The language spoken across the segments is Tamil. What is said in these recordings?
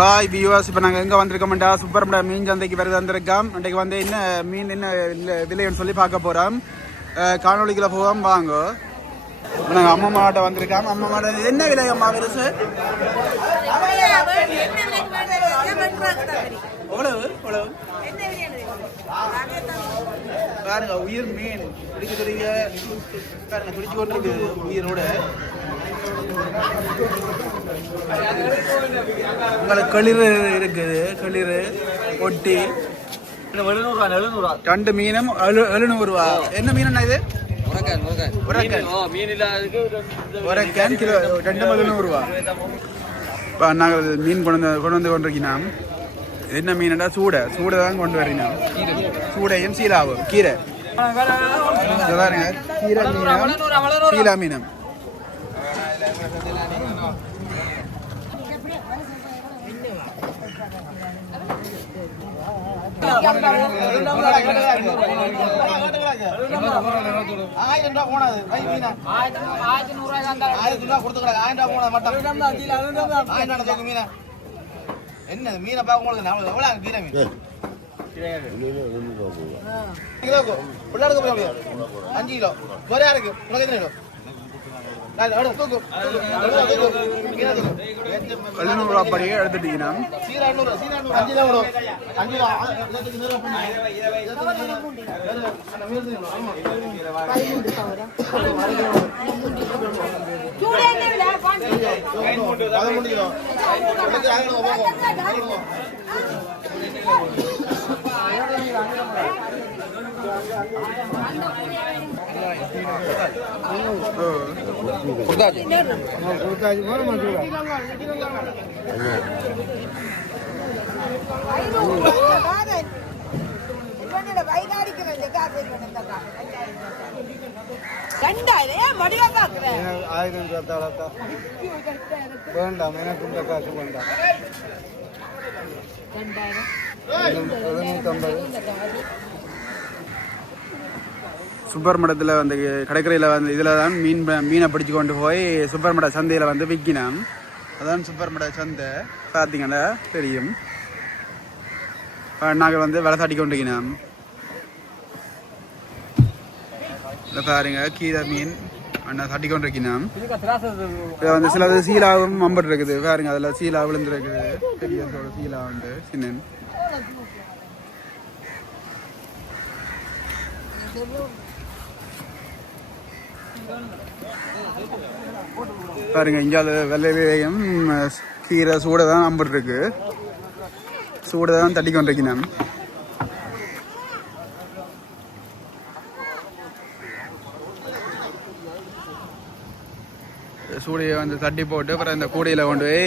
ஹாய் வியூவர்ஸ் இப்போ நாங்கள் எங்கே வந்திருக்கோம்டா? சுப்பரமடா மீன் சந்தைக்கு வருது வந்திருக்கோம். இன்றைக்கு வந்து என்ன மீன் என்ன விலைன்னு சொல்லி பார்க்க போகிறோம் காணொலிக்குள்ள போவோம். வாங்க. இப்போ நாங்கள் அம்மா மாவட்டம் வந்திருக்கோம் அம்மா மாவட்டம் என்ன விலை அம்மா விருசு? எவ்வளவு? எவ்வளவு? பாருங்க உயிர் மீன். பிடிக்க பிடிக்க பாருங்க பிடிச்சு கொண்டு உயிரோட. உங்களுக்கு களிர் இருக்குது களிர் ஒட்டி. எழுநூறுவா எழுநூறுவா ரெண்டு மீனும் எழு எழுநூறு ரூபா என்ன மீன் இது உரக்கன் கிலோ ரெண்டு எழுநூறு ரூபா இப்போ நாங்கள் மீன் கொண்டு வந்து கொண்டு வந்து கொண்டிருக்கோம் இது என்ன மீனடா? சூடை. சூடை தான் கொண்டு வரீங்க சூடையும் சீலாவும். கீரை. கீரை மீனும் சீலா மீனும். ஆயிரம் ரூபா போனது ஆயிரத்தி ரூபா கொடுத்துக்கிறாங்க ஆயிரம் ரூபா போனது மட்டும் ஆயிரம் ரூபா தூக்கு மீனா என்ன மீனை பார்க்கும்போது நான் எவ்வளோ மீனை மீன் அஞ்சு கிலோ ஒரே இருக்கு உனக்கு எத்தனை கிலோ தூக்கு, தூக்கு, தூக்கு. எழுநூறு ரூபா படியே எடுத்துட்டீங்கன்னா சீரா ஆயிரம் ரூபாய் வேண்டாம் எனக்கு இந்த காசு வேண்டாம் ரெண்டாயிரம் சூப்பர் மடத்தில் வந்து கடற்கரையில் வந்து இதில் தான் மீன் மீனை பிடிச்சி கொண்டு போய் சூப்பர் மட சந்தையில் வந்து விற்கினோம் அதான் சூப்பர் மட சந்தை. பார்த்தீங்கன்னா தெரியும். நாங்கள் வந்து விலை தாட்டி கொண்டிருக்கிறோம். இதை பாருங்க கீரை மீன். அண்ணா தட்டி கொண்டிருக்கிறோம். இதில் வந்து சிலது சீலாவும் மம்பட்டு இருக்குது. பாருங்க அதில் சீலா விழுந்துருக்குது. பெரிய சீலா வந்து சின்னன். பாருங்க இங்கே அது கீரை சூடை தான் நம்பிட்டு இருக்கு சூடை தான் தட்டி கொண்டிருக்கிறேன். சூடையை வந்து தட்டி போட்டு அப்புறம் இந்த கூடையில் கொண்டு போய்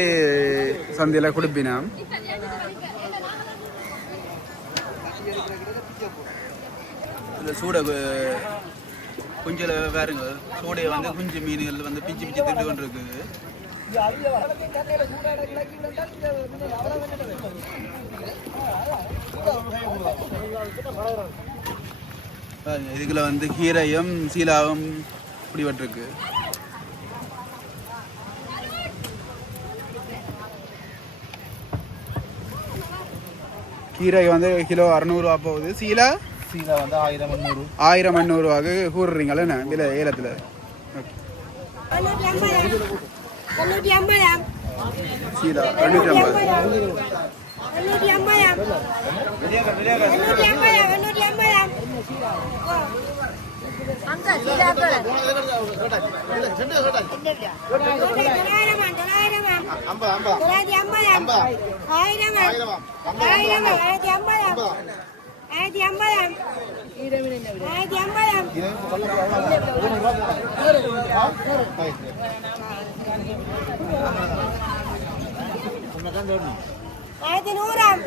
சந்தையில் கொடுப்பினான். இந்த சூடை குஞ்சில் வேறுங்க சூடையை வந்து குஞ்சு மீன்கள் வந்து பிச்சு பிச்சு திட்டு கொண்டு இருக்குது இதுக்குள்ள வந்து ஹீரையும் சீலாவும் பிடிபட்டிருக்கு. கீரை வந்து கிலோ அறநூறுவா போகுது. சீலா? சீலா வந்து ஆயிரம் முந்நூறு ஆயிரம் எண்ணூறுவாக்கு கூறுறீங்களே என்ன? விலை ஏலத்தில். ஓகே சீலா எண்ணூற்றி ஐம்பது. ஐம்பது ஐம்பது ஆயிரத்தி நூறாம்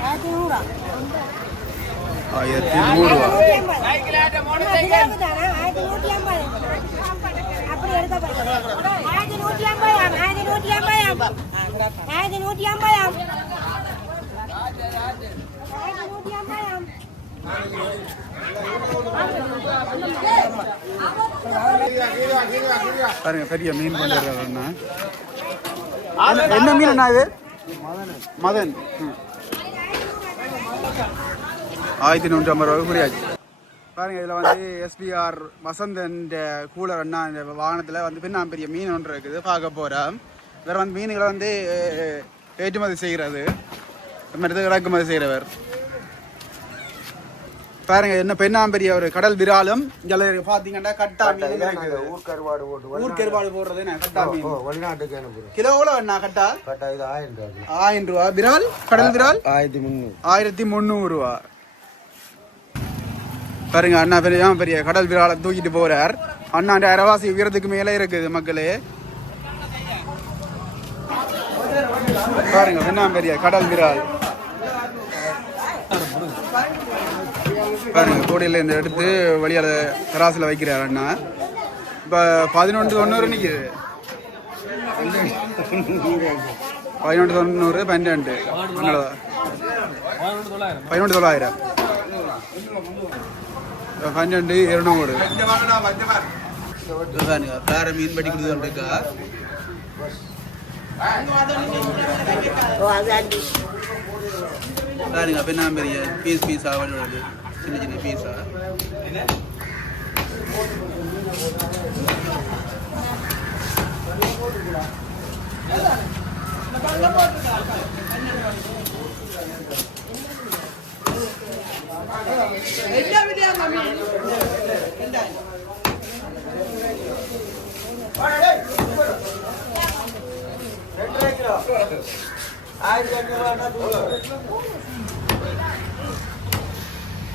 ஆயிரத்தி நூறா ஆயிரத்தி நூறுரூவா அப்படி எடுக்க ஆயிரத்தி நூற்றி ஐம்பதாம் ஆயிரத்தி நூற்றி ஐம்பதாம் ஆயிரத்தி நூற்றி ஐம்பதாம் ஆயிரத்தி நூற்றி ஐம்பதாம் பாருங்க பெரிய மீன் கொண்டு என்ன- மீன் அண்ணா இது? மதன். ஆயிரத்தி நூற்றி ஐம்பது ரூபாய் புரியாச்சு பாருங்க இதில் வந்து எஸ்பிஆர் வசந்த் கூலர் அண்ணா இந்த வாகனத்தில் வந்து பின்னா பெரிய மீன் ஒன்று இருக்குது. பார்க்க போகிறேன் இவர் வந்து மீன்களை வந்து ஏற்றுமதி செய்கிறது. மற்றது இறக்குமதி செய்கிறவர். பாருங்க என்ன பெண்ணாம்பெரிய ஒரு கடல் விராலும் இதில் பார்த்தீங்கன்னா கட்டா மீன் இருக்குது ஊர் கருவாடு போட்டு ஊர் கருவாடு போடுறது என்ன? கட்டா மீன். வெளிநாட்டுக்கு அனுப்புறோம் கிலோ எவ்வளோ என்ன கட்டா? கட்டா இது ஆயிரம் ரூபாய். ஆயிரம் ரூபா. விரால்? கடல் விரால்? ஆயிரத்தி முந்நூறு. ஆயிரத்தி முந்நூறு ரூபா. பாருங்க அண்ணா பெரிய பெரிய கடல் விராலை தூக்கிட்டு போறார். அண்ணாண்ட அரவாசி உயரத்துக்கு மேலே இருக்குது மக்களே. பாருங்க என்ன பெரிய கடல் விரால் பாருங்க கோடியில் இந்த எடுத்து வழியால தராசில் வைக்கிறார் அண்ணா. இப்போ பதினொன்று தொண்ணூறு நிற்கிது பதினொன்று தொண்ணூறு பன்னெண்டு பதினொன்று தொள்ளாயிரம். பன்னெண்டு இருநூறு. வேற மீன் படி கொடுத்துருக்கா பாருங்க அப்ப என்ன பெரிய பீஸ் பீஸா வருது. சின்ன சின்ன பீஸா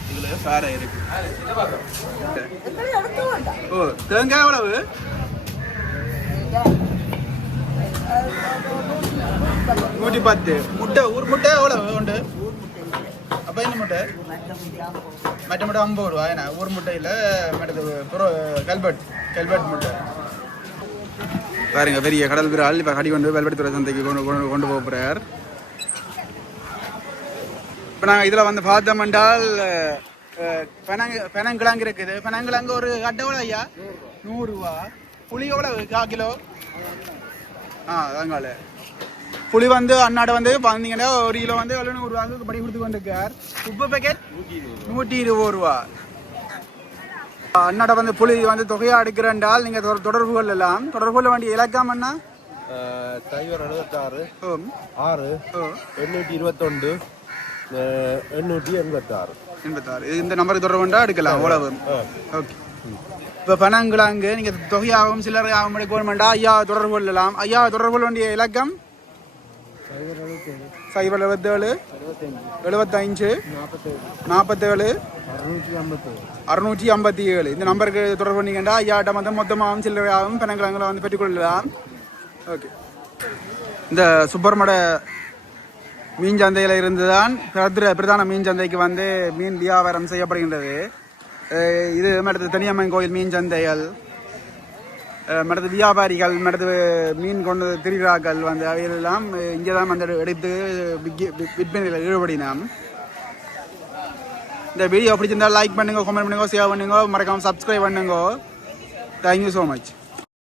இதுல சாரை இருக்கு ஓ தேங்காய் எவ்வளவு நூற்றி பத்து முட்டை ஒரு முட்டை எவ்வளவு? உண்டு. அப்ப என்ன முட்டை? மற்ற முட்டை ஐம்பது ரூபா என்ன? ஒரு முட்டையில் மற்றது கல்பட் கல்பட் முட்டை. பாருங்க பெரிய கடல் விரால். இப்போ கடி கொண்டு வெல்வெடுத்துறை சந்தைக்கு கொண்டு கொண்டு கொண்டு போக போகிறார். இப்போ நாங்கள் இதில் வந்து பார்த்தோம் என்றால் பெனங் பெனங்கிழங்கு இருக்குது. பெனங்கிழங்கு ஒரு கட்டை எவ்வளோ ஐயா? நூறுரூவா. புளி எவ்வளோ கா கிலோ? ஆ அதாங்கால புளி வந்து அன்னாட வந்து பார்த்தீங்கன்னா ஒரு கிலோ வந்து எழுநூறுவாக்கு படி கொடுத்து கொண்டிருக்கார். உப்பு பேக்கெட் நூற்றி இருபது ரூபா. அன்னாட வந்து புளி வந்து தொகையா எடுக்கிறேன்றால் நீங்கள் தொ- தொடர்பு கொள்ளலாம் தொடர்பு கொள்ள வேண்டிய இலக்கம் என்ன சைபர் எழுபத்தாறு ஆறு எண்ணூற்றி இருபத்தொண்டு எண்ணூற்றி எண்பத்தாறு. எண்பத்தாறு. இந்த நம்பருக்கு தொடர்பு கொண்டா எடுக்கலாம் அவ்வளவு. ஓகே. இப்போ பணங்கிழங்கு நீங்கள் தொகையாகவும் சில்லறையாகவும் எடுக்கணுமெண்டா ஐயா தொடர்பு கொள்ளலாம் ஐயா தொடர்பு கொள்ள வேண்டிய இலக்கம் சைபர் எழுபத்தேழு எழுபத்தஞ்சு நாற்பத்தேழு அறுநூற்றி ஐம்பத்தி ஏழு இந்த நம்பருக்கு தொடர்பு பண்ணிக்கிட்டா ஐயாட்ட மொத்தம் மொத்தமாகவும் சில்லறையாகவும் பணங்கிழங்குகளை வந்து பெற்றுக்கொள்ளலாம் ஓகே இந்த சுப்பர்மட மீன் சந்தையில் இருந்துதான் பிரதிர பிரதான மீன் சந்தைக்கு வந்து மீன் வியாபாரம் செய்யப்படுகின்றது இது மற்றது தனியம்மன் கோயில் மீன் சந்தைகள் மற்றது வியாபாரிகள் மற்றது மீன் கொண்டு திருவிழாக்கள் வந்து அவையெல்லாம் இங்கே தான் வந்து எடுத்து விக்கி- விற்பனையில் ஈடுபடினோம். இந்த வீடியோ பிடிச்சிருந்தா லைக் பண்ணுங்க கமெண்ட் பண்ணுங்க ஷேர் பண்ணுங்க மறக்காமல் சப்ஸ்கிரைப் பண்ணுங்க. Thank you so much